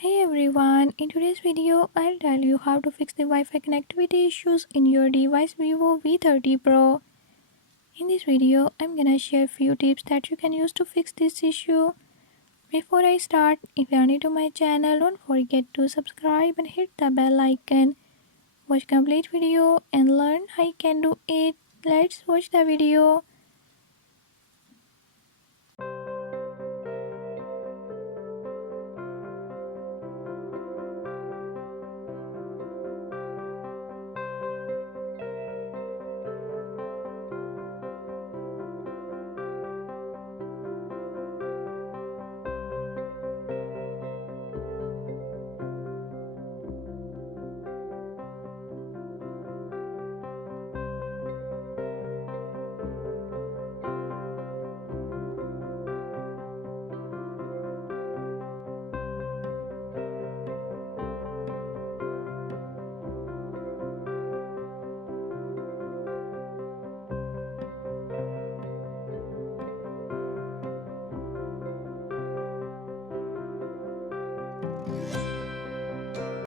Hey everyone, in today's video I'll tell you how to fix the Wi-Fi connectivity issues in your device Vivo V30 Pro. In this video I'm gonna share few tips that you can use to fix this issue. Before I start, if you are new to my channel, don't forget to subscribe and hit the bell icon. Watch complete video and learn how you can do it. Let's watch the video.